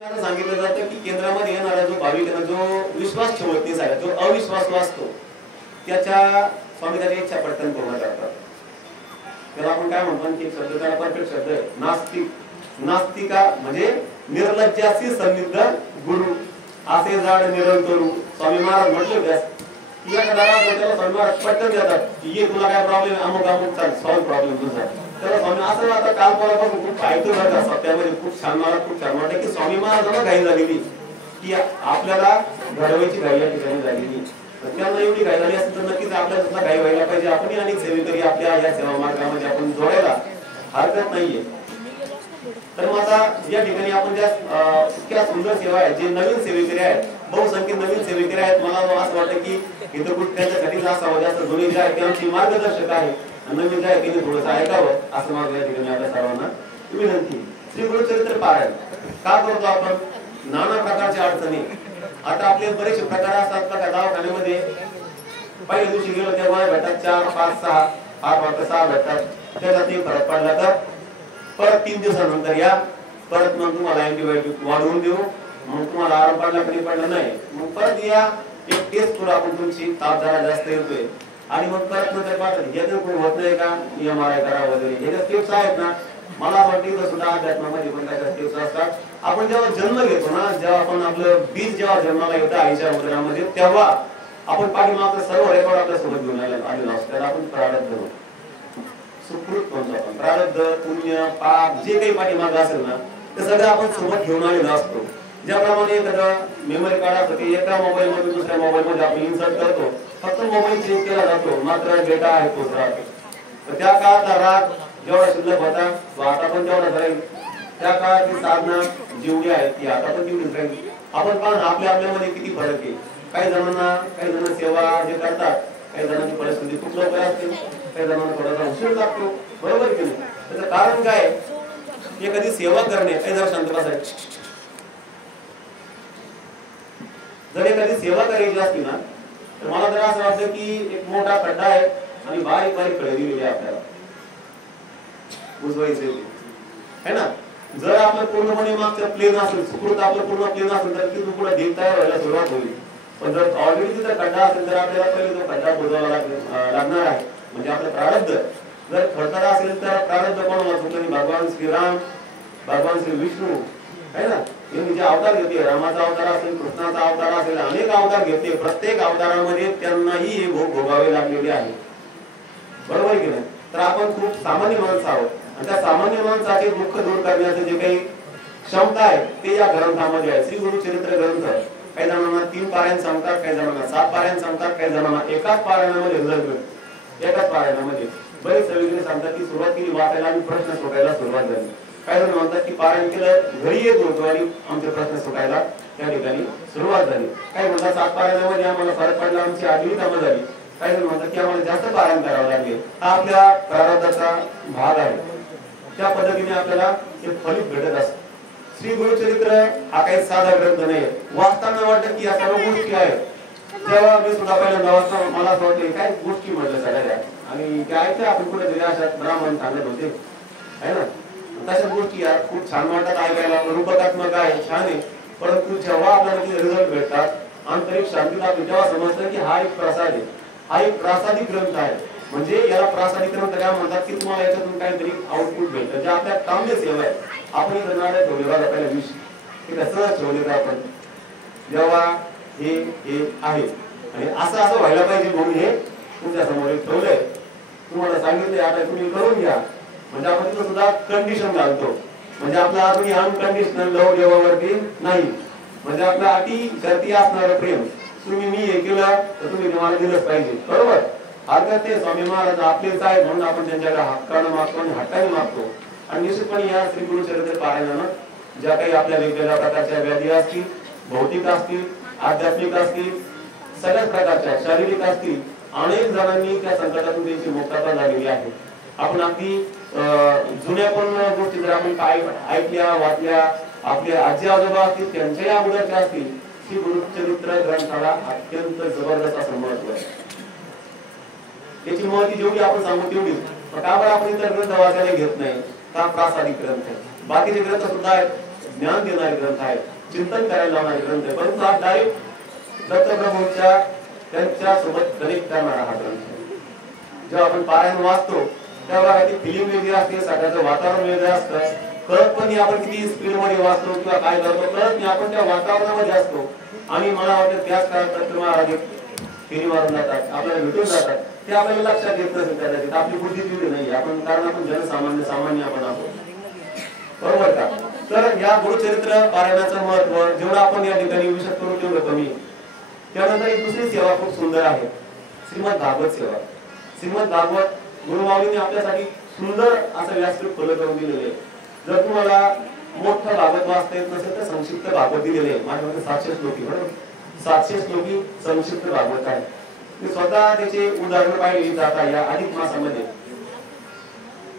सांगितलं जातं की केंद्रामध्ये येणारा जो भाविक जो विश्वास ठेवत नाही झाला, जो अविश्वास असतो त्याच्या स्वामीची इच्छा पटकन पूर्ण करतात. त्याला आपण काय म्हणतो की शब्द त्याला परफेक्ट शब्द आहे नास्तिक. नास्तिका म्हणजे निर्लज्जासी सन्निध गुरु असे जाड निरंतरू. स्वामी महाराज म्हटले त्यास की या त्याला स्वामी महाराज पटकन देतात की ये तुला काय प्रॉब्लेम आहे, अमुक अमुक चाल सॉल्व प्रॉब्लेम तुझा. तर स्वामी असं आता काल बोलापासून खूप ऐकतो बघा सत्यामध्ये खूप छान मला खूप छान वाटतं की स्वामी महाराजांना घाई झालेली की आपल्याला घडवायची घाई या ठिकाणी झालेली. त्यांना एवढी घाई झाली असेल तर नक्कीच आपल्याला सुद्धा घाई व्हायला पाहिजे. आपण अनेक सेवेकरी आपल्या या सेवा मार्गामध्ये आपण जोडायला हरकत नाहीये. तर मग आता या ठिकाणी आपण ज्या इतक्या सुंदर सेवा आहेत, जे नवीन सेवेकरी आहेत, बहुसंख्य नवीन सेवेकरी आहेत, मला असं वाटतं की इथं कुठे त्यांच्यासाठी असावं जास्त जुने जे आहेत ते आमची मार्गदर्शक आहे, नवीन जे आहे त्यांनी थोडंसं ऐकावं असं माझं या ठिकाणी आपल्या सर्वांना विनंती. श्री गुरुचरित्र पारायण का करतो आपण? नाना प्रकारच्या अडचणी. आता आपले बरेचसे प्रकार असतात का दवाखान्यामध्ये पहिल्या दिवशी गेलो तेव्हा भेटतात 4, 5, 6 8 वाजता 6 भेटतात. त्याच्यात एक फरक पडला तर परत 3 दिवसानंतर या, परत मग तुम्हाला अँटीबायोटिक वाढवून देऊ, मग तुम्हाला आराम पडला कधी पडला नाही, मग परत या एक टेस्ट करू आपण तुमची ताप जरा जास्त येतोय आणि मग परत नंतर पाहतात याचं कोण होत नाही का MRI करा वगैरे. हे स्टेप्स आहेत ना. मला वाटतं सुद्धा अध्यात्मामध्ये पण काही स्टेप्स असतात. आपण जेव्हा जन्म घेतो ना, जेव्हा आपण आपलं बीज जेव्हा जन्माला येतं आईच्या उदरामध्ये, तेव्हा आपण पाठीमागचं सर्व रेकॉर्ड आपल्या सोबत घेऊन आलेलो असतो. त्याला आपण प्रारब्ध सुकृत म्हणतो. आपण प्रारब्ध पुण्य पाप जे काही पाठीमाग असेल ना ते सगळं आपण सोबत घेऊन आलेलो असतो. ज्याप्रमाणे एखादं मेमरी कार्ड असतं ते एका मोबाईल मध्ये दुसऱ्या मोबाईल मध्ये आपण इन्सर्ट करतो, फक्त मोबाईल चेंज केला जातो, मात्र डेटा आहे तोच राहतो. तर त्या काळातला राग जेवढा शिल्लक होता तो आता पण तेवढाच राहील. त्या काळातली साधना जेवढी आहे ती आता पण तेवढीच राहील. आपण पण आपल्यामध्ये किती फरक आहे. काही जण सेवा जे करतात, काही जणांची परिस्थिती खूप लवकर असते, काही जणांना थोडासा उशीर लागतो, बरोबर की नाही. त्याचं कारण काय? एखादी सेवा करणे काही जरा शांत बसायचं. जर एखादी सेवा करायची असती ना तर मला तर असं वाटतं की एक मोठा खड्डा आहे आणि बारीक बारीक खडे दिलेले आपल्याला बुजवायचे है ना. जर आपलं पूर्णपणे मागचं प्लेन असेल, सुकृत आपलं पूर्ण प्लेन असेल तर तिथून पुढे ढीग तयार व्हायला सुरुवात होईल. पण जर ऑलरेडी तिथं खड्डा असेल तर आपल्याला पहिले तो खड्डा बुजवावा लागणार आहे. म्हणजे आपलं प्रारब्ध जर खडतर असेल तर प्रारब्ध कोणाला चुकलं? भगवान श्रीराम, भगवान श्री विष्णू है ना, यांनी जे अवतार घेतले, रामाचा अवतार असेल, कृष्णाचा अवतार असेल, अनेक अवतार घेतले. प्रत्येक अवतारामध्ये त्यांनाही हे भोग भोगावे लागलेले आहे, बरोबर की नाही. तर आपण खूप सामान्य माणसं आहोत आणि त्या सामान्य माणसाचे दुःख दूर करण्याचे जे काही क्षमता आहे ते या ग्रंथामध्ये आहे. श्री गुरुचरित्र ग्रंथ काही जणांना 3 पारायण सांगतात, काही जणांना 7 पारायण सांगतात, काही जणांना एकाच पारायणामध्ये एकाच पारायणामध्ये बरेच सगळीकडे सांगतात की सुरुवात केली वाचायला आणि प्रश्न सोडायला सुरुवात झाली. काही जण म्हणतात की पारायण केलं घरी येत होतो आणि आमचे प्रश्न सुटायला त्या ठिकाणी सुरुवात झाली. काही म्हणतात 7 पारायणामध्ये आम्हाला फरक पडला, आमची आठवी कामं झाली. काही जण म्हणतात की आम्हाला जास्त पारायण करावं लागले. हा आपल्या प्रारब्धाचा भाग आहे. त्या पद्धतीने आपल्याला हे फलित भेटत असतं. श्री गुरुचरित्र हा काही साधा ग्रंथ नाही. वाचताना वाटतं की या सर्व गोष्टी आहेत. जेव्हा मी सुद्धा पहिल्यांदा वाचतो मला असं वाटतं काय गोष्टी म्हटलं सगळ्या आणि काय ऐकलं आपण कुठे तरी अशा ब्राह्मण सांगत होते है ना. तशाच गोष्टी यार खूप छान वाटतात ऐकायला, रूपकात्मक आहे, छान आहे. परंतु जेव्हा आपल्याला तिथे रिझल्ट भेटतात, आंतरिक शांती लागते, तेव्हा समजतं की हा एक प्रसाद आहे, हा एक प्रासादिक ग्रंथ आहे. म्हणजे याला प्रासादिक ग्रंथ काय म्हणतात की तुम्हाला याच्यातून काहीतरी आउटपुट भेटतं. जे आपल्या काम्य सेवा आहे. आपण इथं नाड्या ठेवले बघा पहिल्या दिवशी हे कसं ठेवले आपण जेव्हा हे आहे आणि असं व्हायला पाहिजे म्हणून हे तुमच्या समोर ठेवलंय. तुम्हाला सांगितलंय आता तुम्ही करून घ्या. म्हणजे आपण तिथं सुद्धा कंडिशन घालतो. म्हणजे आपला अजूनही अनकंडिशनल लव देवावरती नाही. म्हणजे आपल्या अटी शर्ती असणारं प्रेम. तुम्ही मी हे केलं तर तुम्ही मला दिलंच पाहिजे, बरोबर. अर्थात ते स्वामी महाराज आपलेच आहे म्हणून आपण त्यांच्याकडे हक्कानं मागतो आणि हक्काने मागतो. आणि निश्चितपणे या श्री गुरुचरित्र पारायणानं ज्या काही आपल्या वेगवेगळ्या प्रकारच्या व्याधी असतील, भौतिक असतील, आध्यात्मिक असतील, सगळ्याच प्रकारच्या शारीरिक असतील, अनेक जणांनी त्या संकटातून त्यांची मुक्तता झालेली आहे. आपण अगदी जुन्या पण गोष्टी जर आपण काय ऐकल्या वाचल्या, आपले आजी आजोबा असतील त्यांच्याही अगोदरच्या असतील, श्री गुरुचरित्र ग्रंथाला अत्यंत जबरदस्त असं महत्व आहे. त्याची महती जेवढी आपण सांगू तेवढी. का बरं आपण इतर ग्रंथ वाचायला घेत नाही? हा प्रासादिक ग्रंथ आहे. बाकीचे ग्रंथ सुद्धा आहेत, ज्ञान देणारे ग्रंथ आहेत, चिंतन करायला लावणारे ग्रंथ आहे, परंतु हा डायरेक्ट दत्तप्रभूंच्या त्यांच्या सोबत कनेक्ट करणारा हा ग्रंथ आहे. जेव्हा आपण पारायण वाचतो तेव्हा ती फिलिंग वेगळी असते, सगळ्याचं वातावरण वेगळं असतं, कळत पण नाही आपण किती स्पीड मध्ये वाचतो किंवा काय करतो, कळत नाही, आपण त्या वातावरणामध्ये असतो. आणि मला वाटतं त्याच काळात महाराज फेरी मारून जातात, आपल्याला भेटून जातात, ते आपल्याला लक्षात येत नसेल कदाचित, आपली बुद्धी तेवढी नाही आपण, कारण आपण जनसामान्य आपण आहोत, बरोबर का. तर या गुरुचरित्र पारायणाचं महत्व जेवढं आपण या ठिकाणी विषय करू तेवढं कमी. त्यानंतर एक दुसरी सेवा खूप सुंदर आहे, श्रीमद भागवत सेवा. श्रीमद भागवत गुरुमाऊलींनी आपल्यासाठी सुंदर असं व्यासपीठ खुलं करून दिलेले आहे. जर तुम्हाला मोठं भागवत वाचता येत नसेल तर संक्षिप्त भागवत दिलेले आहे. माझ्याकडे 700 श्लोकी, बरोबर 700 श्लोकी संक्षिप्त भागवत आहे. मी स्वतः त्याचे उदाहरण पाहिले जाता या अधिक मासामध्ये.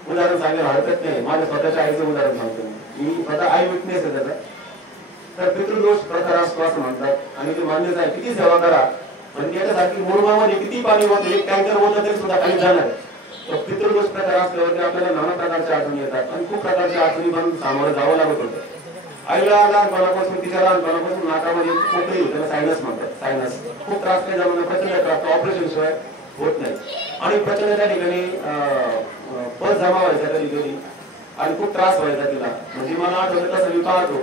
उदाहरण सांगायला हरकत नाही, माझ्या स्वतःच्या आईचं उदाहरण सांगतो मी स्वतः आई विटनेस आहे त्याचा. तर पितृदोष प्रकार असतो असं म्हणतात आणि ते मान्यच आहे. किती सेवा करा म्हणजे याच्यासाठी मुरमामध्ये किती पाणी होतं, एक टँकर होतं तरी सुद्धा खाली जाणार. तर पितृदोष प्रकार असल्यावरती आपल्याला नाना प्रकारच्या अडचणी येतात आणि खूप प्रकारच्या अडचणी पण सामोरं जावं लागत होतं. आईला लहानपणापासून तिच्या लहानपणापासून नाकामध्ये पोकळी, त्याला सायनस म्हणतात, सायनस खूप त्रास काय जमून प्रचंड त्रास, ऑपरेशन शिवाय होत नाही. आणि प्रचंड त्या ठिकाणी पस जमा व्हायचा कधी कधी आणि खूप त्रास व्हायचा तिला. म्हणजे मला आठवतं तसं मी पाहतो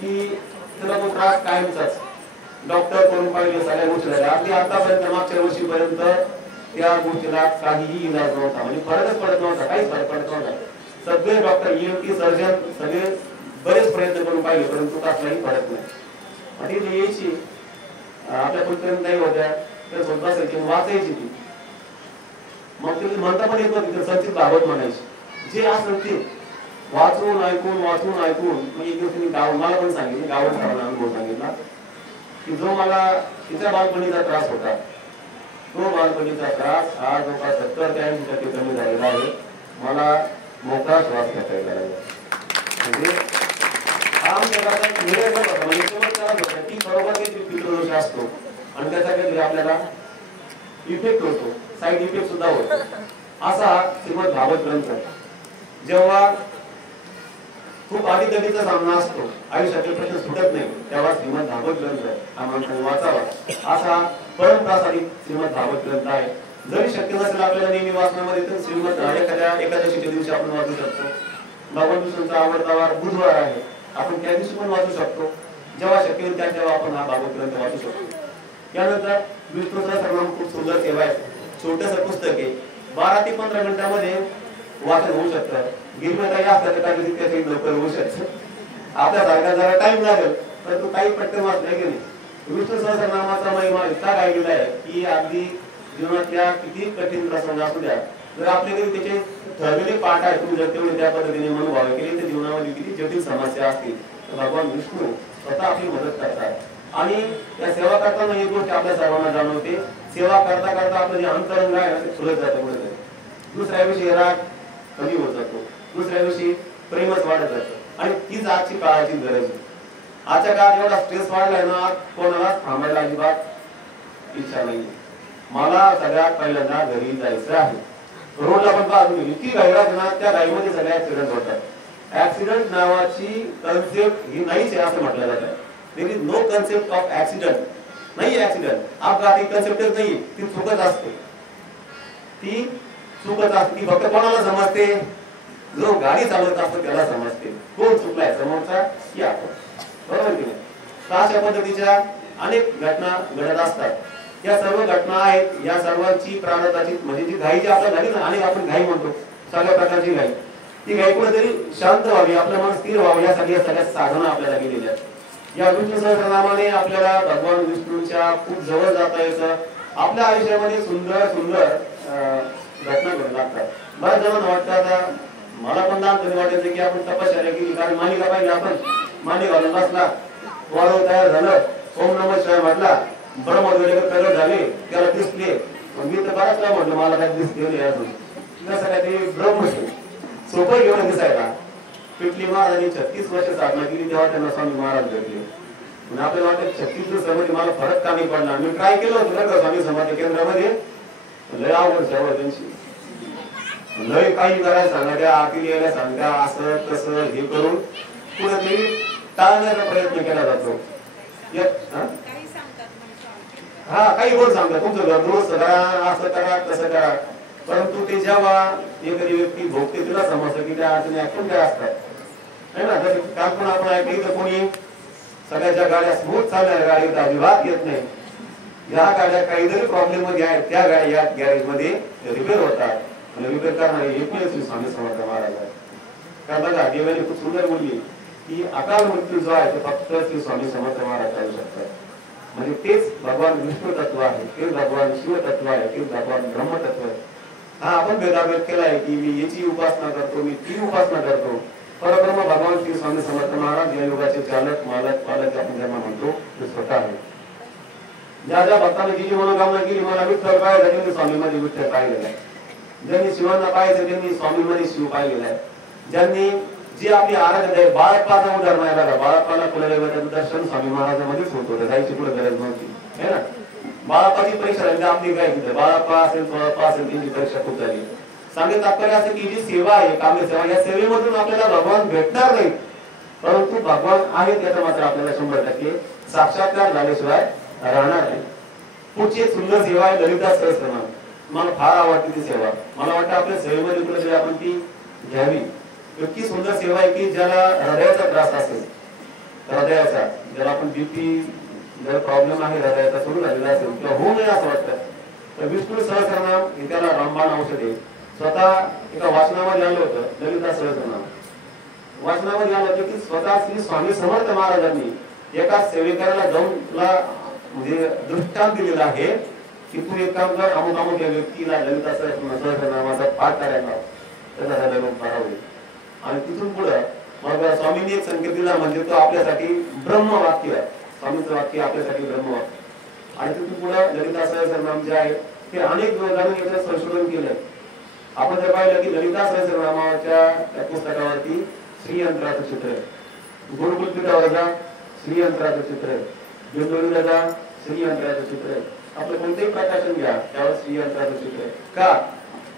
की तिला तो त्रास कायमचाच. डॉक्टर करून पाहिले, सगळ्या गोष्टी झाल्या, अगदी आतापर्यंत मागच्या वर्षीपर्यंत त्या गोष्टीला काहीही इलाज नव्हता, म्हणजे फरकच पडत नव्हता, काहीच फरक पडत नव्हता. सगळे डॉक्टर, EMT सर्जन सगळे बरेच प्रयत्न करून पाहिले परंतु कसलाही फरक नाही. आणि ती यायची आपल्या कुठपर्यंत नाही होत्या तर स्वतः असायची वाचायची ती. मग ती म्हणता पण येत होती, संचित भागवत म्हणायची. जे असेल ते वाचून ऐकून मग एक दिवशी मी गाव, मला पण सांगितलं, गावात अनुभव सांगितला की जो मला तिच्या बालपणीचा त्रास होता तो बालपणीचा त्रास हा जवळपास 70-80% कमी झालेला आहे. मला मोकळा श्वास घेता येईल. म्हणजे हा की बरोबर पितृदोष असतो आणि त्याचा काहीतरी आपल्याला इफेक्ट होतो, साईड इफेक्ट सुद्धा होतो. असा हा श्रीमद भागवत ग्रंथ. जेव्हा खूप आडीदडीचा सामना असतो, आयुष्यातील प्रश्न सुटत नाही, तेव्हा श्रीमद भागवत ग्रंथ हा माणसाने वाचावा. असा परमप्रासादिक श्रीमद भागवत ग्रंथ आहे. जरी शक्य नसेल आपल्याला नेहमी वाचण्यामध्ये तर श्रीमद एखाद्या एकादशीच्या दिवशी आपण वाचू शकतो. भगवान विष्णूंचा आवडता वार बुधवार आहे, आपण त्या दिवशी पण वाचू शकतो. जेव्हा शक्य होईल तेव्हा आपण हा भागवत ग्रंथ वाचू शकतो. त्यानंतर विष्णू सहस्रनाम खूप सुंदर सेवा आहे, छोटंसं पुस्तक आहे, 12 ते 15 मिनिटांमध्ये वाचन होऊ शकतं. गिरमता या त्यासाठी लवकर होऊ शकतं. आपल्यासारखा जरा टाइम लागेल परंतु काही पटकन वाचलंय की नाही. विष्णू सहस्रनामाचा महिमा इतका गायलेला आहे की अगदी जीवनातल्या किती कठीण प्रसंग असू द्या, जर आपल्याकडे त्याचे ठरलेले पाठ आहे, तुम्ही जर तेवढे त्या पद्धतीने मनोभाव केले तर जीवनामध्ये किती जटिल समस्या असतील तर भगवान विष्णू स्वतः आपली मदत करतात. आणि त्या सेवा करताना एक गोष्ट आपल्या सर्वांना जाणवते, सेवा करता करता आपलं जे अंतरंग आहे ते फुलत जातं कुठेतरी. दुसऱ्या दिवशी राग कमी होत जातो, दुसऱ्या दिवशी प्रेमच वाढत जातं. आणि तीच आजची काळाची गरज आहे. आजच्या काळात एवढा स्ट्रेस वाढलाय ना, कोणाला थांबायला अजिबात इच्छा नाही. मला सगळ्यात पहिल्यांदा घरी जायचं आहे. रोडला पण पाहतो इतकी घाईरात ना, त्या घाईमध्ये सगळे ऍक्सिडेंट होतात. ऍक्सिडेंट नावाची कन्सेप्ट ही नाहीच आहे असं म्हटलं जातं. There is no concept of accident. नाही ऍक्सिडेंट, अपघात ही कन्सेप्टच नाही, ती चुकच असते. ती चुकच असते. ती फक्त कोणाला समजते? जो गाडी चालवत असतो त्याला समजते. कोण चुकलाय, समोरचा की आपण, बरोबर की नाही. अशा पद्धतीच्या अनेक घटना घडत असतात. या सर्व घटना आहेत, या सर्वांची प्राणताची म्हणजे जी घाई जी आपल्याला झाली ना, आणि आपण घाई म्हणतो सगळ्या प्रकारची घाई, ती घाई कुठेतरी शांत व्हावी, आपलं मन स्थिर व्हावं, यासाठी या सगळ्या साधना आपल्याला केलेल्या आहेत. या विष्णू सहस्रनामाने आपल्याला भगवान विष्णूच्या खूप जवळ जाता येतं. आपल्या आयुष्यामध्ये सुंदर सुंदर घटना घडू लागतात. बऱ्याच जणांना वाटतं, आता मला पण लहानपणी वाटायचं की आपण तपश्चर्या केली, कारण मालिका पाहिजे, आपण मालिका घालून बसला, वारव तयार झालं, ओम नमः शिवाय म्हटला, ब्रह्मदेव प्रगट झाले, त्याला दिसले. मी तर बराच काय म्हटलं, मला काय दिसले अजून कसं काय ते ब्रह्म सोपं घेऊन दिसायला. पिटली महाराजांनी 36 वर्ष साधना केली, तेव्हा त्यांना स्वामी महाराज भेटले. आपल्याला वाटत 36 दिवसामध्ये मला फरक का नाही पडला. मी ट्राय केलं होतं ना स्वामी समाधी केंद्रामध्ये, लय आवड सेवा त्यांची, लय काही करायला सांगा, त्या आरती यायला सांगा, असं तसं हे करून कुठेतरी टाळण्याचा प्रयत्न केला जातो. हा काही गोष्ट सांगतात तुमचं घर दुरुस्त करा, असं करा तसं करा, परंतु ते जेव्हा एखादी व्यक्ती भोगते तिला समजतं की त्या अडचणी ऐकून काय असतात है ना. जर काल पण आपण ऐकली तर कोणी सगळ्याच्या गाड्या स्मूथ चालल्या, गाडीत अजिबात येत नाही, या गाड्या काहीतरी प्रॉब्लेम मध्ये आहेत, त्या गाड्या या गॅरेज मध्ये रिपेअर होतात आणि रिपेअर करणारे एकमेव स्वामी समर्थ महाराज आहेत. कारण बघा देवाने खूप सुंदर बोलली की अकाल मृत्यू जो आहे तो फक्त श्री स्वामी समर्थ महाराज करू शकतात. म्हणजे तेच भगवान विष्णू तत्व आहे, तेच भगवान शिव तत्व आहे, तेच भगवान ब्रह्म तत्व आहे. हा आपण भेदाभेद केलाय की मी याची उपासना करतो, मी ती उपासना करतो. परब्रह्म भगवान श्री स्वामी समर्थ महाराज या युगाचे चालक मालक पालक आपण ज्यांना म्हणतो ते स्वतः आहे. ज्या ज्या भक्तांनी जी मनोकामना केली मला विठ्ठल पाहिजे त्यांनी स्वामीमध्ये विठ्ठल पाहिलेला आहे, ज्यांनी शिवांना पाहायचं त्यांनी स्वामीमध्ये शिव पाहिलेला आहे, ज्यांनी जी आपली आराधना आहे. बाळप्पाचं उदाहरण आहे बघा, बाळप्पाला कुलदैवताचं दर्शन स्वामी महाराजांमध्येच होत होतं, जायची कुठे गरज नव्हती है ना. बाळप्पाची परीक्षा झाली आपली काय तिथे बाळप्पा असेल थोडप्पा असेल त्यांची परीक्षा खूप झाली. सांगण्याचं तात्पर्य असं की जी सेवा आहे काम्य सेवा, या सेवेमधून आपल्याला भगवान भेटणार नाही, परंतु भगवान आहेत याचा मात्र आपल्याला 100% साक्षात्कार झाल्याशिवाय राहणार नाही. पुढची एक सुंदर सेवा आहे ललिता सहस्त्रनाम. मला फार आवडते ती सेवा, मला वाटतं आपल्या सेवेमध्ये कुठेतरी आपण ती घ्यावी. इतकी सुंदर सेवा आहे की ज्याला हृदयाचा त्रास असेल, हृदयाचा ज्याला आपण बीपी जर प्रॉब्लेम आहे हृदयाचा सुरू झालेला असेल किंवा होऊ नये असं वाटतं तर विष्णू सहस्त्रनाम हे त्याला रामबाण औषध आहे. स्वतः एका वाचनामध्ये आलं होतं ललिता सहस्त्रनाम, वाचनामध्ये आलं होतं की स्वतः श्री स्वामी समर्थ महाराजांनी एका सेवेकऱ्याला जाऊन तुला म्हणजे दृष्टांत दिलेला आहे की तू एक काम कर, अमुक अमुक या व्यक्तीला ललिता सहस्त्रनामाचा पाठ करायला त्याचा हृदय रोग बरा होईल. आणि तिथून पुढे मग स्वामींनी एक संकेत दिला म्हणजे तो आपल्यासाठी ब्रह्मवाक्य आहे, स्वामींचं वाक्य आपल्यासाठी ब्रह्मवाक्य. आणि तिथून पुढे ललिता सहस्त्रनाम जे आहे ते अनेक जणांनी याचं संशोधन केलंय. आपण जर पाहिलं की ललिता सहस्त्रनामाच्या पुस्तकावरती श्रीयंत्राचं चित्र आहे, गुरुकुलपीठावर जा श्रीयंत्राचं चित्र आहे, बिंदोलीला जा श्रीयंत्राचं चित्र आहे, आपलं कोणतेही प्रकाशन घ्या त्यावर श्रीयंत्राचं चित्र आहे. का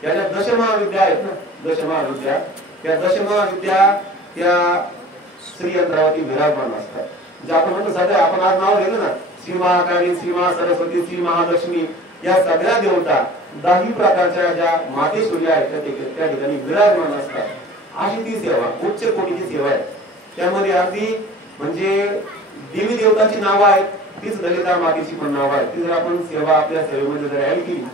याच्या दशमहाविद्या आहेत ना, दशमहाविद्या, त्या दशमहाविद्या त्या श्रीयंत्रावरती विराजमान असतात. जे आपण म्हणतो सध्या आपण आज नाव घेतो ना श्री महाकाली, श्री महासरस्वती, श्री महालक्ष्मी, या सगळ्या देवता 10 प्रकारच्या ज्या मातेश्वरी आहेत त्या ठिकाणी विराजमान असतात. अशी ती सेवा उच्च कोटीची सेवा आहे. त्यामध्ये अगदी म्हणजे देवी देवतांची नावं आहेत, तीच ललिता मातेची पण नावं आहेत. ती जर आपण सेवा आपल्या सेवेमध्ये जर ऍड केली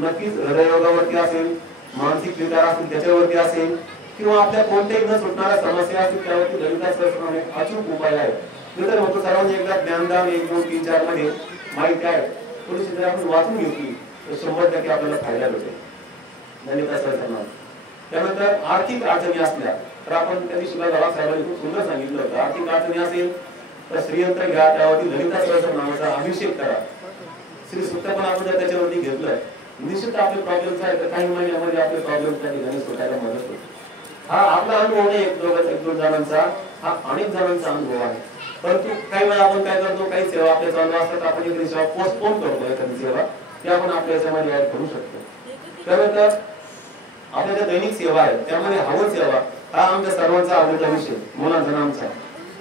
नक्कीच हृदयरोगावरती असेल, मानसिक विकार असतील त्याच्यावरती असेल, किंवा आपल्या कोणत्याही न सुटणाऱ्या समस्या असतील त्यावरती ललिता सहस्त्रनाम एक अचूक उपाय आहे. मी तर म्हणतो सर्वांनी एकदा ज्ञानदान 1, 2, 3, 4 मध्ये माहिती आहे थोडीशी जर आपण वाचून घेतली तर 100% आपल्याला फायदा भेटेल ललिता सहस्त्रनाम. त्यानंतर आर्थिक अडचणी असल्या तर आपण त्या दिवशी साहेबांनी खूप सुंदर सांगितलं होतं, आर्थिक अडचणी असेल तर श्रीयंत्र घ्या, त्यावरती ललिता सहस्त्रनामाचा अभिषेक करा. श्री सुक्त पण आपण जर त्याच्यावरती घेतलंय निश्चित आपले प्रॉब्लेम्स आहेत तर काही महिन्यामध्ये आपले प्रॉब्लेम त्या ठिकाणी सुटायला मदत होते. हा आपला अनुभव नाही एक दोन जणांचा, हा अनेक जणांचा अनुभव आहे. परंतु काही वेळा आपण काय करतो, काही सेवा आपल्या चालू असतात आपण एखादी सेवा पोस्टपोन करतो, एखादी सेवा ती आपण आपल्या याच्यामध्ये ऍड करू शकतो. त्यानंतर आपल्या ज्या दैनिक सेवा आहेत त्यामध्ये हवन सेवा हा आमच्या सर्वांचा आवडता विषय, मुलांचा नामचा.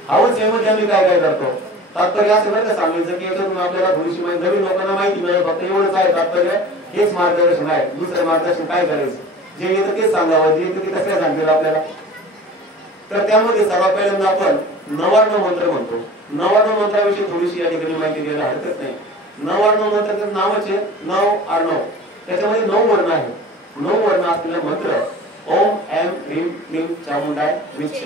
हवन सेवेमध्ये आम्ही काय काय करतो, तात्पर्य असं बरं का सांगायचं की याच्यातून आपल्याला थोडीशी माहिती, नवीन लोकांना माहिती मिळेल, फक्त एवढंच आहे तात्पर्य, हेच मार्गदर्शन आहे. दुसरं मार्गदर्शन काय करायचं, जे येतं तेच सांगावं, जे येतं ते कसं सांगेल आपल्याला. तर त्यामध्ये सर्वात पहिल्यांदा आपण नवार्णव मंत्र म्हणतो. नवार्णव मंत्राविषयी थोडीशी या ठिकाणी माहिती द्यायला हरकत नाही. नवार्णव मंत्र नावाचे 9 अर्णव, त्याच्यामध्ये 9 वर्ण आहे. 9 वर्ण असलेला मंत्र ओम ऐं ह्रीं क्लीं चामुंडाय विच्छ.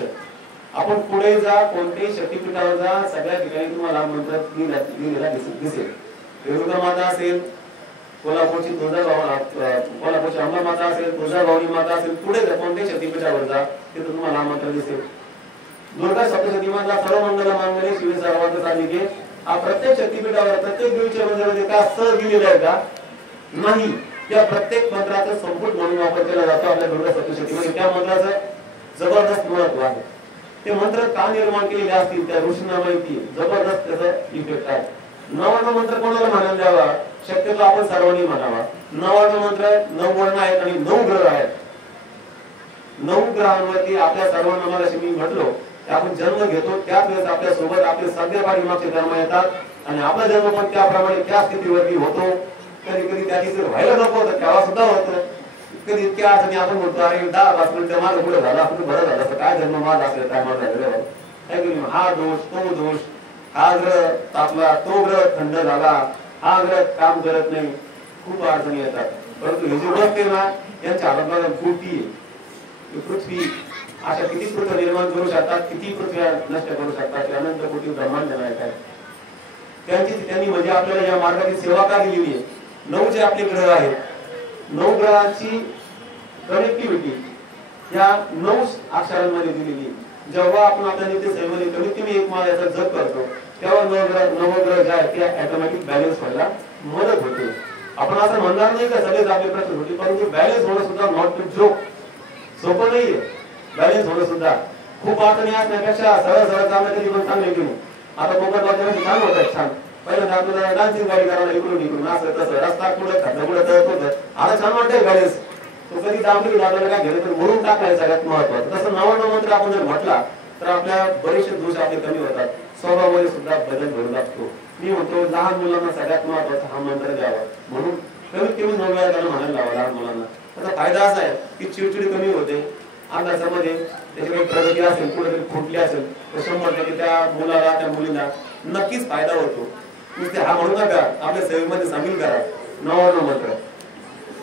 आपण पुढे जा, कोणत्याही शक्तीपीठावर जा, सगळ्या ठिकाणी तुम्हाला मंत्र लिहिलेला दिसेल. रेणुका माता असेल, कोल्हापूरची कोल्हापूरची अंबा माता असेल, तुळजाभवानी माता असेल, पुढे जा कोणत्याही शक्तीपीठावर जा तिथे तुम्हाला मंत्र दिसेल. दुर्गा सप्तशती माता सर्वमंगल मांगल्ये शिवे सर्वार्थ साधिके. हा प्रत्येक शक्तीपीठावर प्रत्येक देवीच्या मंदिरामध्ये का सहज दिलेला आहे का? नाही. त्या प्रत्येक मंत्राचा संपुट म्हणून वापर केला जातो आपल्या दुर्गा सप्तशतीमध्ये. त्या मंत्राचं जबरदस्त महत्व आहे. ते मंत्र का निर्माण केलेले असतील त्या ऋषींना माहिती, जबरदस्त त्याचा इफेक्ट आहे. नवार्णव मंत्र कोणाला म्हणायला द्यावा, शक्यतो आपण सर्वांनी म्हणावा. नवार्णव मंत्र 9 वर्ण आहेत आणि 9 ग्रह आहेत. 9 ग्रहांवरती आपल्या सर्वांना, मला मी म्हटलो आपण जन्म घेतो त्याच वेळेस आपल्या सोबत आपले सगळे पाठीमागचे जन्म येतात आणि आपला जन्म पण त्याप्रमाणे त्या स्थितीवरती होतो. कधी कधी त्या दिवशी व्हायला नको होतं तेव्हा सुद्धा होतं. कधी इतक्या अडचणी आपण म्हणतो अरे 10-5 मिनिटं माझं पुढे झालं आपण बरं झालं असं काय जन्म माझा असेल काय माझा झालेलं हा दोष तो दोष, हा ग्रह तापला तो ग्रह थंड झाला, हा ग्रह काम करत नाही, खूप अडचणी येतात. परंतु हे जे गोष्ट आहे ना यांच्या हातात पृथ्वी पृथ्वी अशा किती पृथ्वी निर्माण करू शकतात, किती पृथ्व्या नष्ट करू शकतात, अनंत कोटी ब्रह्मांड आहे. त्यांनी म्हणजे आपल्याला या मार्गाची सेवा का दिलेली आहे. 9 जे आपले ग्रह आहेत, 9 ग्रहांची कनेक्टिव्हिटी या 9 अक्षरांमध्ये दिलेली. जेव्हा आपण आपल्या नित्य सेवेमध्ये कमीत कमी एक माळ याचा जप करतो तेव्हा नवग्रह जे आहेत ते ऑटोमॅटिक बॅलन्स व्हायला मदत होते. आपण असं म्हणणार नाही का सगळेच आपले प्रश्न होते, परंतु बॅलन्स होणं सुद्धा नॉट टू जोक, सोपं नाहीये. बॅलन्स होणं सुद्धा खूप अडचणी असण्यापेक्षा सरळ सरळ चालणं कधी पण चांगलं की नाही. आता मोबाईल वाजवण्याचे छान होत छान, पहिल्यांदा आपल्याला डान्सिंग गाडी करायला इकडून इकडून असं तसं रस्ता कुठं खड्डा कुठं तळत होतं. आता छान वाटतंय बॅलन्स. तो कधी दाबली आपल्याला काय गेलं तर म्हणून टाकायचं सगळ्यात महत्वाचं. तसं 99 मंत्र आपण जर म्हटला तर आपल्या बरेचसे दोष आपले कमी होतात, स्वभावामध्ये सुद्धा बदल घडू लागतो. मी म्हणतो लहान मुलांना सगळ्यात महत्वाचा हा मंत्र द्यावा, म्हणून कमीत कमी 9 वेळा त्याला म्हणायला लावा लहान मुलांना. त्याचा फायदा असा आहे की चिडचिडी कमी होते, अभ्यासामध्ये त्याची काही प्रगती असेल कुठेतरी फुटली असेल तर 100% त्या मुलाला त्या मुलीला नक्कीच फायदा होतो. नुसते हा म्हणू नका, आपल्या सेवेमध्ये सामील करा 99 मंत्र.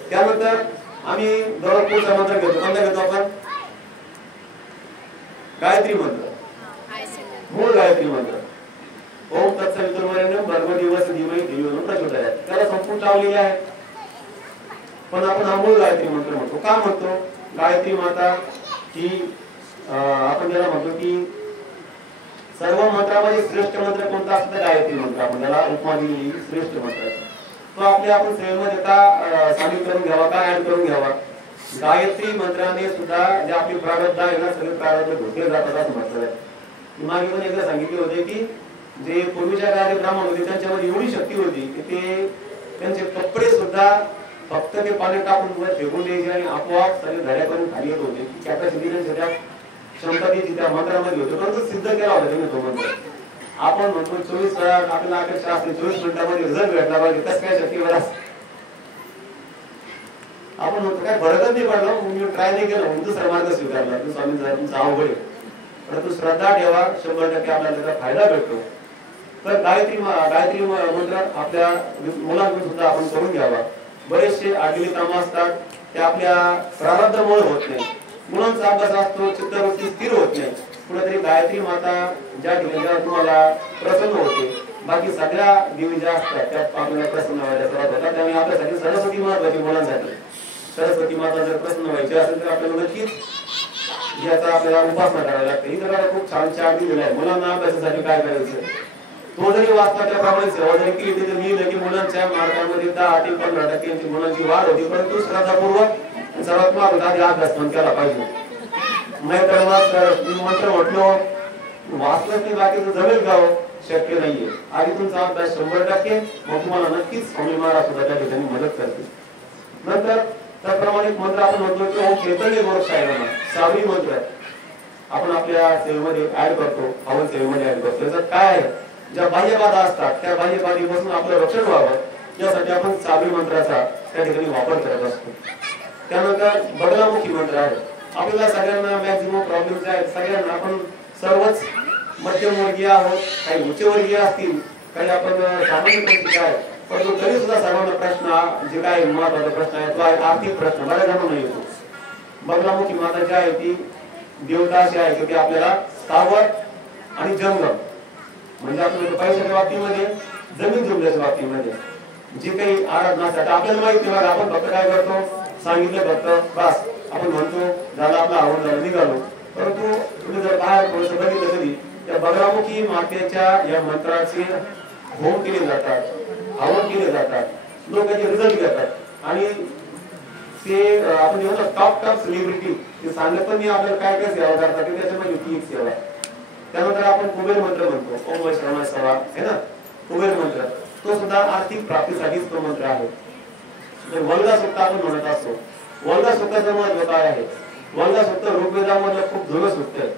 त्यानंतर आम्ही दररोज पुढचा मंत्र घेतो. कोणता घेतो आपण? गायत्री मंत्र, मूळ गायत्री मंत्र. ओम तत्सवितुर्वरेण्यं भर्गो देवस्य धीमहि धियो न प्रचोदयात्. त्याला संपूर्ण लावलेले आहे, पण आपण हा मूळ गायत्री मंत्र म्हणतो. का म्हणतो? गायत्री माता ही आपण ज्याला म्हणतो की सर्व मंत्रामध्ये श्रेष्ठ मंत्र कोणता असतो? गायत्री मंत्र. आपण त्याला उपमा दिलेली श्रेष्ठ मंत्र. तो आपल्या आपण सेवेमध्ये का सामील करून घ्यावा, का ऍड करून घ्यावा? गायत्री मंत्राने सुद्धा जे आपली प्रारब्ध आहे ना सगळे प्रारब्ध धोके जातात असं म्हटलं. मागे पण एकदा सांगितले होते की जे पूर्वीच्या काळात ब्राह्मण होते त्यांच्यामध्ये एवढी शक्ती होती की ते त्यांचे कपडे सुद्धा फक्त ते पाण्यात टाकून वर फेकून द्यायचे आणि आपोआप सगळे धड्या करून खाली येत होते. कॅपॅसिटी त्यांच्या क्षमता ती त्या मंत्रामध्ये होती, परंतु सिद्ध केला होता त्यांनी तो मंत्र. आपण म्हणतो 24 तास आपल्याला अपेक्षा असते 24 मिनिटांमध्ये रिझल्ट भेटला पाहिजे, कसं काय शक्यवर असतं? आपण म्हणतो काय फरकच नाही पडला, मी ट्राय नाही केलं म्हणून दुसरा मार्ग स्वीकारला. तू स्वामी तुमचा अवघड आहे, परंतु श्रद्धा ठेवा, 100% आपल्याला त्याचा फायदा भेटतो. तर गायत्री मंत्र आपल्या मुलांकडून सुद्धा आपण करून घ्यावा. बरेचसे आडली कामं असतात ते आपल्या प्रारब्धामुळे होत नाही. मुलांचा अभ्यास असतो, चित्तवृत्ती स्थिर होत नाही. कुठेतरी गायत्री माता ज्या ठिकाणी तुम्हाला प्रसन्न होते, बाकी सगळ्या देवी ज्या असतात त्यात आपल्याला प्रसन्न व्हायला सुरुवात होतात. त्यामुळे आपल्यासाठी सरस्वती महत्वाची. मुलांसाठी सरस्वती माता जर प्रसन्न व्हायची असेल तर आपल्याला नक्कीच याचा आपल्याला उपासना करावी लागते. ही तर खूप छान चार दिलेला आहे. मुलांना अभ्यासासाठी काय करायचं तो जरी वाचता त्याप्रमाणे सेवा जरी केली तरी लिहिलं की मुलांच्या मार्गामध्ये 10 ते 15% मुलांची वाढ होती, परंतु श्रद्धापूर्वक सर्वात महत्त्वाचा आधी अभ्यास पण केला पाहिजे. नाहीतर मंत्र म्हटलं वाचलं नाही बाकीचं जमेल गाव शक्य नाहीये. आधी तुमचा अभ्यास 100%, मग तुम्हाला नक्कीच स्वामी महाराज सुद्धा त्या ठिकाणी मदत करतील. नंतर त्याप्रमाणे मंत्र आपण म्हणतो की ओम चैतन्य गोरक्षायनमः, सावली मंत्र आपण आपल्या सेवेमध्ये ऍड करतो, हवन सेवेमध्ये ऍड करतो. याच्यात काय आहे? ज्या बाह्यबाधा असतात त्या बाह्यबाधेपासून आपलं रक्षण व्हावं यासाठी आपण सावली मंत्राचा त्या ठिकाणी वापर करत असतो. त्यानंतर बगलामुखी मंत्र आहे. आपल्याला सगळ्यांना मॅक्झिमम प्रॉब्लेम जे आहेत सगळ्यांना आपण सर्वच मध्यमवर्गीय आहोत, काही उच्चवर्गीय असतील, काही आपण सामान्य परिस्थिती आहे, परंतु तरी सुद्धा सर्वांना प्रश्न जे काही महत्वाचा प्रश्न आहे तो आहे आर्थिक प्रश्न. बऱ्याच जणांना येतो. बगलामुखी माता जी आहे ती देवता अशी आहे की ती आपल्याला स्थावर आणि जंगम म्हणजे आपण पैशाच्या बाबतीमध्ये जमीन जुमल्याच्या बाबतीमध्ये जे काही आराधनासाठी आपल्याला माहिती नाही. आपण फक्त काय करतो, सांगितलं फक्त बस आपण म्हणतो झालं आपला आवड झालं निघालो. परंतु तुम्ही जर बाहेर थोडंसं बघितलं तरी त्या बगलामुखी मातेच्या या मंत्राचे होम केले जातात, हवन केले जातात, लोक त्याचे रिझल्ट घेतात आणि ते आपण म्हणतो टॉप सेलिब्रिटी ते सांगत पण मी आपल्याला काय काय सेवा करतात त्याच्यामध्ये ती एक सेवा. त्यानंतर आपण कुबेर मंत्र म्हणतो, ओम वैश्रवणाय सेवा आहे ना कुबेर मंत्र, तो सुद्धा आर्थिक प्राप्तीसाठीच तो मंत्र आहे. वल्गा सूक्त आपण म्हणत असतो. वल्गा सूक्ताचं महत्व काय आहे? वल्गा सूक्त ऋग्वेदामधलं खूप जुनं सूक्त आहे.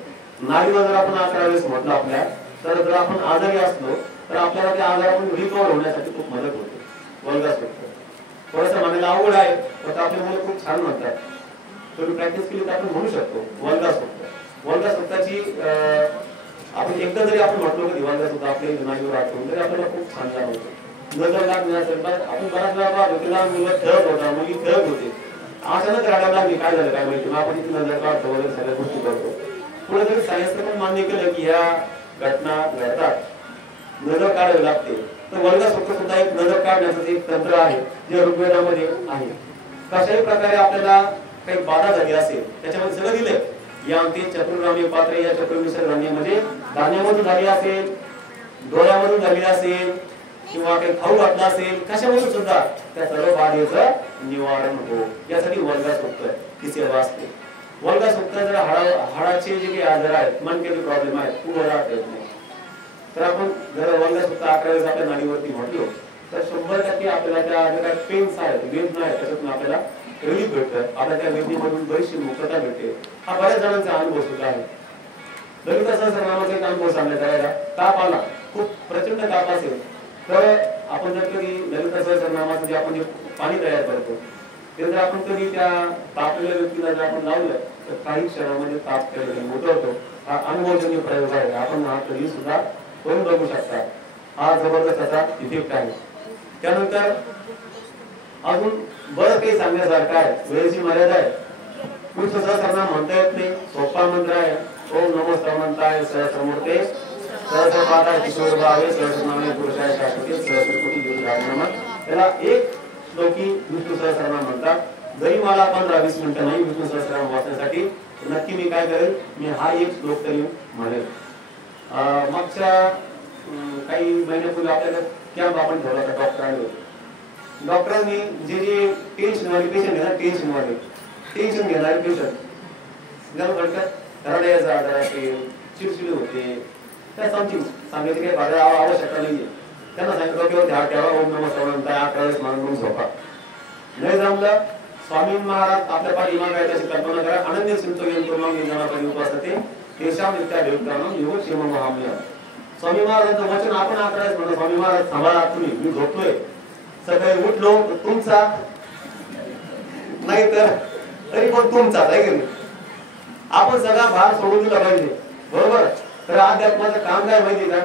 नाडीवर जर आपण 11 वेळेस म्हटलं आपल्या, तर जर आपण आजारी असलो तर आपल्याला त्या आजारातून रिकव्हर होण्यासाठी खूप मदत होते. वल्गस होतं थोडंसं म्हणायला अवघड आहे, पण आपले मुलं खूप छान म्हणतात. तुम्ही प्रॅक्टिस केली तर आपण म्हणू शकतो वल्गस होतं. वल्गस होताची आपण एकदा जरी आपण म्हटलो की वल्गस होतं आपल्या नाडीवर आठवून तरी आपल्याला खूप छान जाणवतं. नजर लागली असेल तर आपण बऱ्याच वेळा पाहतो की लहान मुलं खेळत होता, मुली खेळत होते, अचानक रडायला लागली, काय झालं काय माहिती, मग आपण इथे नजर काढतो वगैरे सगळ्या गोष्टी करतो. कुठेतरी सायन्सने पण मान्य केलं की ह्या घटना घडतात, नजर काढावी लागते. तर वल्गस होतं सुद्धा एक नजर काढण्याचं एक तंत्र आहे जे ऋग्वेदामध्ये आहे. कशाही प्रकारे आपल्याला काही बाधा झाली असेल त्याच्यामध्ये सगळं दिलंय. या अंती चतुर्ग्रामी पात्रे या चतुर्विशर धान्यामध्ये धान्यामधून झाली असेल, डोळ्यामधून झाली असेल किंवा काही खाऊ घातला असेल, कशामधून सुद्धा त्या सर्व बाधेचं निवारण हो. यासाठी वल्गस होतं ही सेवा असते. वल्गस होतं जर हाडाचे जे काही आजार आहेत, मनकेचे प्रॉब्लेम आहेत, खूप राहत येत नाही, तर आपण जर वल्गस होतं 11 वेळेस आपल्या नाडीवरती म्हटलो तर 100% आपल्याला त्या जे काही पेन्स आहेत, वेदना आहेत, त्याच्यातून आपल्याला रिलीफ भेटतं. आपल्या त्या वेदनेमधून बरीचशी मुक्तता भेटते. हा बऱ्याच जणांचा अनुभव सुद्धा आहे. ललिता सहस्रनामाचा एक अनुभव सांगण्यात आलेला. ताप आला, खूप प्रचंड ताप असेल तर आपण जर कधी ललिता सहस्रनामाचं जे आपण जे पाणी तयार करतो ते जर आपण कधी त्या तापलेल्या व्यक्तीला जर आपण लावलं तर काही क्षणामध्ये ताप उतरतो. हा अनुभवजन्य प्रयोग आहे. आपण हा कधी सुद्धा करून बघू शकता. हा जबरदस्त असा इफेक्ट आहे. त्यानंतर अजून बरं काही सांगण्यासारखं आहे, वेळेची मर्यादा आहे. पुढचं सहस्रनाम म्हणता येत नाही, सोपा मंत्र आहे. ओम नमो सर्वमंताय सहस्रमूर्ते सहस्रपादाय किशोरभावे सहस्रनामे पुरुषाय शाश्वते सहस्रकोटी दीर्घायुर्नमः. त्याला एक श्लोकी विष्णू सहस्रनाम म्हणतात. जरी मला 15-20 मिनिटं नाही विष्णू सहस्रनाम वाचण्यासाठी, नक्की मी काय करेल, मी हा एक श्लोक तरी म्हणेल. मागच्या काही महिन्यापूर्वी आपल्याला कॅम्प आपण ठेवला होता डॉक्टरांनी जे टेन्शनवाले पेशंट घेणार, टेन्शन घेणारे पेशंट ज्याला घडतात रडायचा आजार असेल, चिडचिड होते, त्या सांगायची काही बाधा आवश्यकता नाहीये. त्यांना सांगितलं डोक्यावरती हात ठेवा, ओम नमः सर्वमंताय 11 वेळेस म्हणून झोपा. नाही जमलं, स्वामी महाराज आपल्या पाठीमागे त्याची कल्पना करा. अनन्य चिंतन मग निजामापरी उपासते तेषां नित्या देवतानं योग क्षेम महाम्य. स्वामी महाराजांचं वचन आपण 11 वेळेस म्हणतो, स्वामी महाराज थांबा तुम्ही, मी झोपतोय. सकाळी उठलो तुमचा नाही तर तरी पण तुमचाच आहे की नाही. आपण सगळा भार सोडून दिला पाहिजे, बरोबर. तर अध्यात्माचं काम काय माहिती का,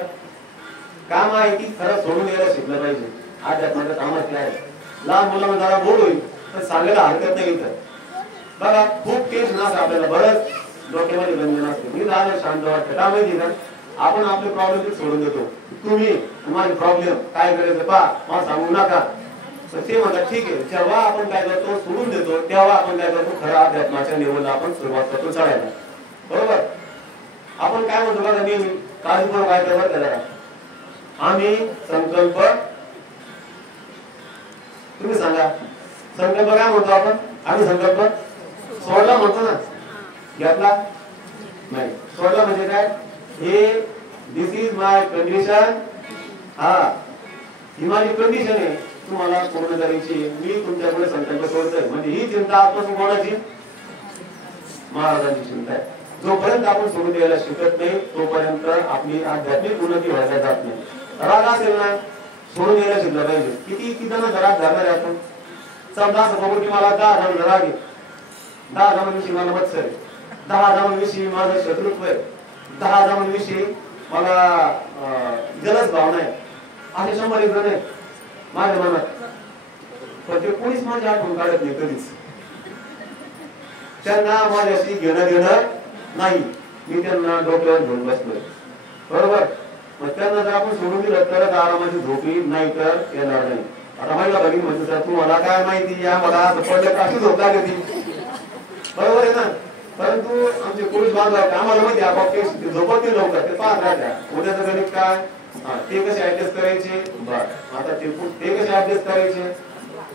काम आहे की खरं सोडून द्यायला शिकलं पाहिजे. अध्यात्माचं कामच काय आहे. लहान मुलांना जरा बोल होईल तर सांगायला हरकत नाही. तर बघा खूप टेन्शन असतं आपल्याला, बरंच डोक्यामध्ये गंजन असते, मी झालं शांत वाटतं. का माहिती का, आपण आपले प्रॉब्लेम सोडून देतो. तुम्ही तुम्हाला प्रॉब्लेम काय करायचं पा मला सांगू नका. तर ते म्हणतात ठीक आहे. जेव्हा आपण काय करतो सोडून देतो तेव्हा आपण काय करतो, खऱ्या अध्यात्माच्या लेवलला आपण सुरुवात करतो चढायला, बरोबर. आपण काय म्हणतो बघा नेहमी, काळजीपूर्वक काय करतो त्याला, आम्ही संकल्प, तुम्ही सांगा संकल्प काय म्हणतो आपण, आम्ही संकल्प सोडला म्हणतो ना, घेतला नाही. सोडला म्हणजे काय, हे दिस इज माय कंडिशन, हा ही माझी कंडिशन आहे, तुम्हाला पूर्ण करायची, मी तुमच्याकडे संकल्प सोडतोय. म्हणजे ही चिंता आत्मस्वरूप कोणाची, महाराजांची चिंता आहे. जोपर्यंत आपण सोडून द्यायला शिकत नाही तोपर्यंत आपली आध्यात्मिक उन्नती व्हायला जात नाही. राग असेल ना, सोडून द्यायला शिकलं पाहिजे. किती जण घरात धरणार आहे आपण, समजा असं बघू की मला 10 जण राग आहे, 10 जणांविषयी मला मत्सर आहे, 10 जणांविषयी माझं शत्रुत्व आहे, 10 जणांविषयी मला जलस भावना आहे, असे 100 जण आहेत माझ्या मनात. पण ते कोणीच माझ्या आठवण काढत नाही कधीच. त्यांना माझ्याशी घेणं देणं नाही, मी त्यांना डोक्यावर घेऊन बसलोय, बरोबर. मग त्यांना जर आपण सोडून दिलं तरच आरामाची झोप येईल, नाही तर येणार नाही. आता महिला भगिनी म्हणते सर तुम्हाला काय माहिती, या मला पडलं का अशी झोप लागली, बरोबर आहे ना. परंतु आमचे पुरुष बांधव आम्हाला माहिती आपण झोपत नाही लवकर, ते पाहत राहत्या उद्याचं गणित काय, ते कसे ऍडजस्ट करायचे, बर आता ते कसे ऍडजस्ट करायचे,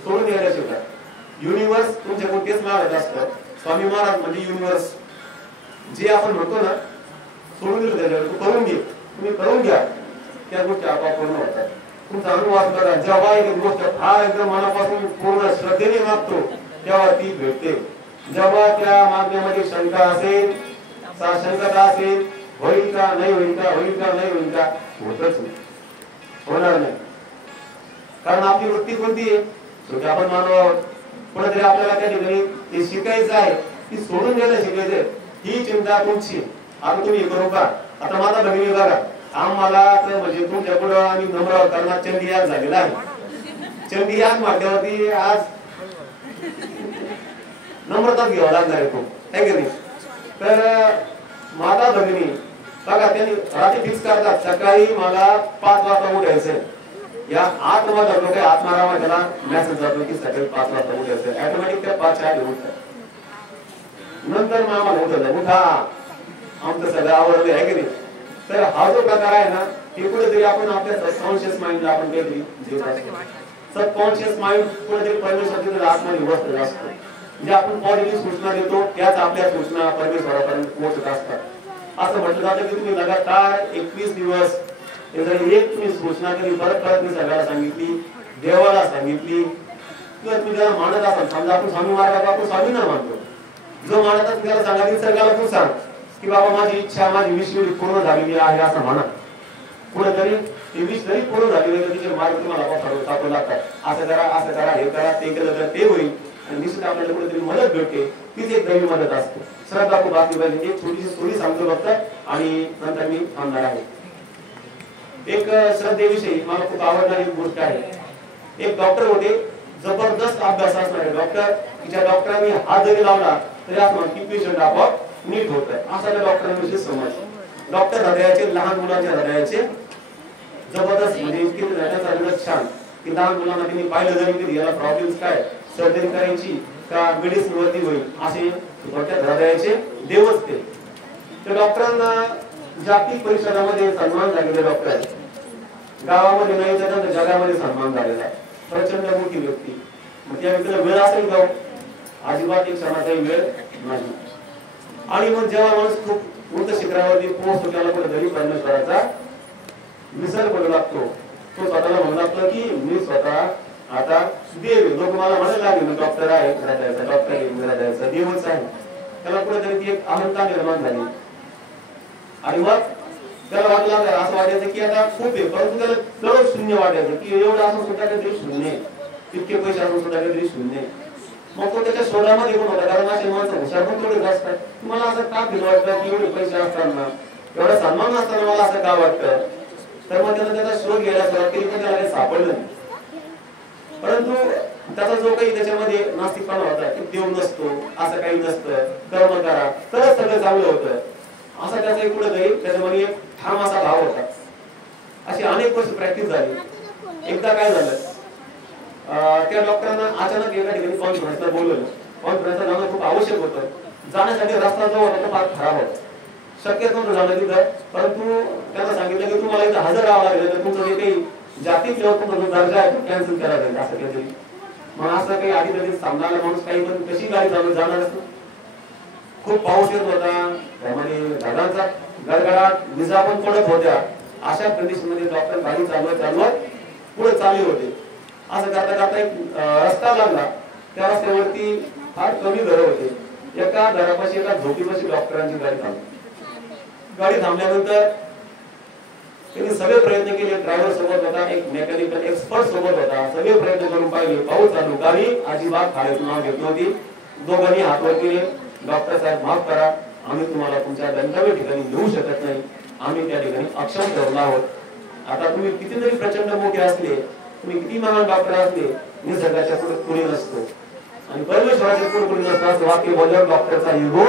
सोडून द्यायला शिका. युनिव्हर्स तुमच्याकडून तेच मागत असतं. स्वामी महाराज म्हणजे युनिव्हर्स, जे आपण म्हणतो ना सोडून दिलं त्याच्यावर, तू करून घे, तुम्ही करून घ्या, त्या गोष्टी आपोआप पूर्ण होतात. तुमचा अनुभव करा. जेव्हा एक गोष्ट फार एकदम मनापासून पूर्ण श्रद्धेने मागतो तेव्हा ती भेटते. जेव्हा त्या मागण्यामध्ये शंका असेल शंका असेल, होईल का नाही होईल का, होईल का नाही होईल का, होतच नाही, होणार नाही. कारण आपली वृत्ती कोणती आहे, शेवटी आपण मानव आहोत. कुठेतरी आपल्याला त्या ठिकाणी ते शिकायचं आहे, ती सोडून द्यायला शिकायचंय, ही चिंता तुमची. आता तुम्ही करू का, आता माझा बहिणी बघा, आम्हाला म्हणजे तुमच्या पुढे आम्ही नम्र करणार चंडी याग झालेला आहे. चंडी याग म्हटल्यावरती आज नम्रताच घ्यावा लागणार आहे खूप, है की नाही. तर माता भगिनी बघा, त्यांनी रात्री फिक्स करतात, सकाळी मला 5 वाजता उठायचंय. या आत्मवाद लोक आत्मारामा त्याला मेसेज जातो की सकाळी 5 वाजता उठायचं, ऑटोमॅटिक त्या 5च्या आधी उठतात. नंतर मग आम्हाला उठवलं, उठा आमचं सगळं आवडलं, आहे की नाही. तर हा जो प्रकार आहे ना, हे कुठेतरी आपण आपल्या सबकॉन्शियस माइंडला आपण काहीतरी देत असतो. सबकॉन्शियस माइंड कुठेतरी परमेश्वराच्या आतमध्ये बसलेला असतो. जे आपण पॉझिटिव्ह सूचना देतो त्याच आपल्या सूचना परमेश्वरापर्यंत पोहोचत असतात. असं म्हटलं जातं की तुम्ही लगातार 21 दिवस एक तुम्ही सूचना केली, परत परत मी सगळ्याला सांगितली, देवाला सांगितली, किंवा तुम्ही त्याला मानत असाल, समजा आपण स्वामी मार्गात आपण स्वामींना मानतो, जो मानत असेल त्याला सांगा की सगळ्याला तू सांग की बाबा माझी इच्छा, माझी विश पूर्ण झालेली आहे असं म्हणा. कुठेतरी ती विश जरी पूर्ण झालेली आहे, तिचे मार्ग तुम्हाला टाकू लागतात. असं करा, असं करा, हे करा, ते केलं तर ते होईल. आणि निश्चित आपल्याला कुठेतरी मदत भेटते, तीच एक दैवी मदत असते. श्रद्धा खूप असली पाहिजे. एक छोटीशी स्टोरी सांगतो फक्त आणि नंतर मी थांबणार आहे. एक श्रद्धेविषयी मला खूप आवडणारी गोष्ट आहे. एक डॉक्टर होते, जबरदस्त अभ्यास असणारे डॉक्टर, तिच्या डॉक्टरांनी हात जरी लावला तरी असं म्हणत की पेशंट आपोआप नीट होत आहे, असा त्या डॉक्टरांविषयी समज. डॉक्टर हृदयाचे, लहान मुलांच्या हृदयाचे जबरदस्त, म्हणजे इतके त्याचा रिझल्ट छान की लहान मुलांना त्यांनी पाहिलं जरी की याला प्रॉब्लेम्स काय, सर्जरी करायची का मेडिसिन वरती होईल, असे डॉक्टर हृदयाचे देवच ते. त्या डॉक्टरांना जागतिक परिषदामध्ये सन्मान झालेले डॉक्टर, गावामध्ये नाही तर जगामध्ये सन्मान झालेला, प्रचंड मोठी व्यक्ती. मग त्या व्यक्तीला वेळ असेल का, अजिबात एक क्षणाचाही वेळ नाही. आणि मग जेव्हा माणूस खूप उंच शिखरावरती पोहोचतो, त्याला कुठेतरी परमेश्वराचा विसर पडू लागतो. तो स्वतःला म्हणू लागतो की मी स्वतः आता देव, लोक मला म्हणायला लागले मी डॉक्टर आहे, डॉक्टर आहे, मेरा देवच आहे. त्याला कुठेतरी ती एक अहंता निर्माण झाली. आणि मग त्याला वाटलं असं वाटायचं की आता खूप आहे, परंतु त्याला सर्व शून्य वाटायचं की एवढं असं सुद्धा काहीतरी शून्य, इतके पैसे असून सुद्धा काहीतरी शून्य. मग तो त्याच्या शोधामध्ये पण होता, कारण असे माणसं हुशार पण थोडे जास्त आहेत. तुम्हाला असं का फील वाटतं की एवढे पैसे असताना, एवढा सन्मान असताना मला असं का वाटतं. तर मग त्यानं त्याचा शोध घ्यायला सुरुवात केली, पण त्याला काही सापडलं नाही. परंतु त्याचा जो काही त्याच्यामध्ये नास्तिकपणा होता की देव नसतो, असं काही नसतं, कर्म करा तरच सगळं चांगलं होतं, असा त्याचा एक कुठं जाईल त्याच्यामध्ये एक ठाम असा भाव होता. अशी अनेक वर्ष प्रॅक्टिस झाली. एकदा काय झालं, त्या डॉक्टरांना अचानक एका ठिकाणी कॉन्फरन्सला बोलवलं. कॉन्फरन्सला जाणं खूप आवश्यक होतं. जाण्यासाठी रस्ता जो होता तो फार खराब होता, शक्यच नव्हतं जाणं तिथं. परंतु त्यांना सांगितलं की तुम्हाला इथं हजर राहावं लागेल, तर तुमचं जे काही जागतिक लेवलचा जो दर्जा आहे तो कॅन्सल केला जाईल असं काहीतरी. मग असं काही आधी कधी सामनाला माणूस काही पण कशी गाडी चालवत जाणार असतो. खूप पाऊस येत होता, त्यामध्ये ढगांचा गडगडाट, विजा पण पडत होत्या. अशा कंडिशन मध्ये डॉक्टर गाडी चालवत पुढे चालले होते. असं करता करता एक रस्ता लागला. त्या रस्त्यावरती फार कमी घरं होते. एका घरापाशी, एका झोपडीपाशी डॉक्टरांची गाडी थांबली. गाडी थांबल्यानंतर त्यांनी सगळे प्रयत्न केले. ड्रायव्हर सोबत होता, एक मेकॅनिकल एक्सपर्ट सोबत होता. सगळे प्रयत्न करून पाहिले, पाऊस चालू, गाडी अजिबात खाण्याचं नाव घेत नव्हती. दोघांनी हातवर केले, डॉक्टर साहेब माफ करा, आम्ही तुम्हाला तुमच्या गंतव्य ठिकाणी नेऊ शकत नाही, आम्ही त्या ठिकाणी अक्षम ठरलो आहोत. आता तुम्ही किती जरी प्रचंड मोठे असले, तुम्ही किती महान डॉक्टर असले, निसर्गाच्या पुढे कुणी नसतो आणि परमेश्वराच्या पुढे कुणी नसतो असं वाक्य बोलल्यावर डॉक्टरचा इगो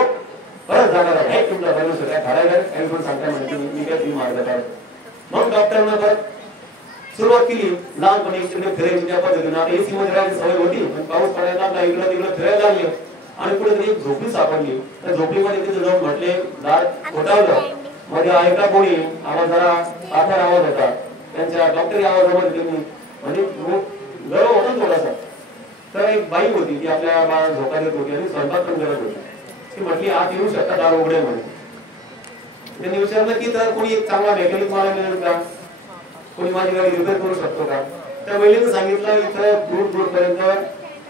परत जाणार आहे. तुमचा परमेश्वर काय ठरायला काही पण सांगता म्हणते मी काय तुम्ही मार्ग काढ. मग डॉक्टरना परत सुरुवात केली. लहानपणी इकडे फिरायची त्या पद्धतीने. आता एसी मध्ये राहायची सवय होती, पण पाऊस पडायला लागला, इकडे तिकडे फिरायला लागले आणि कुठेतरी एक झोपडी सापडली. त्या झोपडीमध्ये तिथे जाऊन म्हटले, दार खोटावलं, मध्ये ऐका कोणी, आवाज जरा आधार आवाज होता. त्यांच्या डॉक्टरी आवाजामध्ये त्यांनी म्हणजे गरव होता थोडासा. तर एक बाई होती, ती आपल्या बाळा झोका देत होती आणि स्वयंपाक पण करत होती. ती म्हटली आत येऊ शकता, दार उघडे म्हणे. त्यांनी विचारलं की तर कोणी एक चांगला मेकॅनिक मला मिळेल का, कोणी माझी गाडी रिपेअर करू शकतो का. त्या महिलेने सांगितलं इथं दूर दूर पर्यंत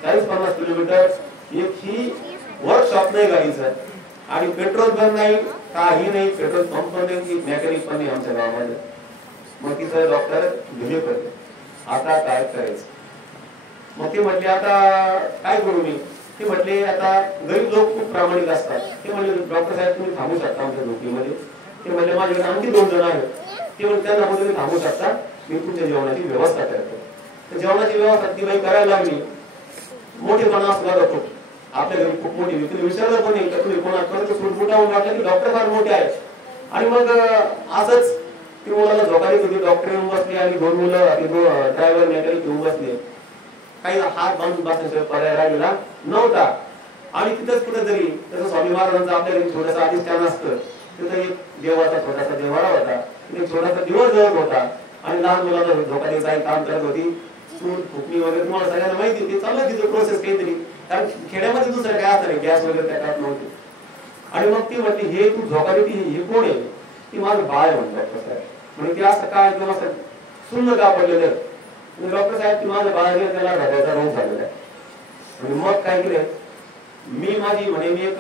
40-50 किलोमीटर एक ही वर्कशॉप नाही गाडीचं आणि पेट्रोल पण नाही, काही नाही, पेट्रोल पंप नाही, मेकॅनिक पण नाही आमच्या गावामध्ये. मग तिथं डॉक्टर भिले पडले, आता काय करायचं. मग ते म्हटले आता काय करू मी. ते म्हटले आता गरीब लोक खूप प्रामाणिक असतात. ते म्हणले डॉक्टर साहेब तुम्ही थांबू शकता आमच्या नोकरीमध्ये. ते म्हणले माझ्याकडे आणखी 2 जण आहेत. ते म्हणले त्यांना तुम्ही थांबू शकता, मी तुमच्या जेवणाची व्यवस्था करतो. तर जेवणाची व्यवस्था ती बाई करायला लागली. मोठेपणा असला जातो आपल्या घरी खूप मोठी व्यक्ती विचारलं पण नाही, तुम्ही कोणापर्यंत सुटमुटावून वाटलं की डॉक्टर फार मोठे आहेत. आणि मग असंच ती मुलाला धोका देत होती. डॉक्टर येऊन बसले आणि 2 मुलं ड्रायव्हर मेकॅनिक येऊन बसले. काही हात बांधून बसण्याशिवाय पर्याय राहिलेला नव्हता. आणि तिथंच कुठेतरी तसं स्वामी महाराजांचं आपल्या घरी थोडंसं अधिष्ठान असतं. तिथं एक देवाचा छोटासा देवाळा होता, एक छोटासा दिवस जळत होता आणि लहान मुलाला धोका द्यायचा एक काम करत होती. चूल फुकणी वगैरे तुम्हाला सगळ्यांना माहिती, ते चाललं तिचं प्रोसेस काहीतरी. कारण खेड्यामध्ये दुसरं काय असतं नाही, गॅस वगैरे त्या काळात नव्हते. आणि मग ती म्हटली हे तू धोका देते, हे कोण आहे. ती माझं बाळ आहे म्हणतो डॉक्टर साहेब. म्हणजे ते असं काय किंवा असं सुन्न का पडलेलं. डॉक्टर साहेब ती माझं बाळ आहे, त्याला हृदयाचा रोग झालेला आहे. आणि मग काय केलं मी माझी म्हणे मी एक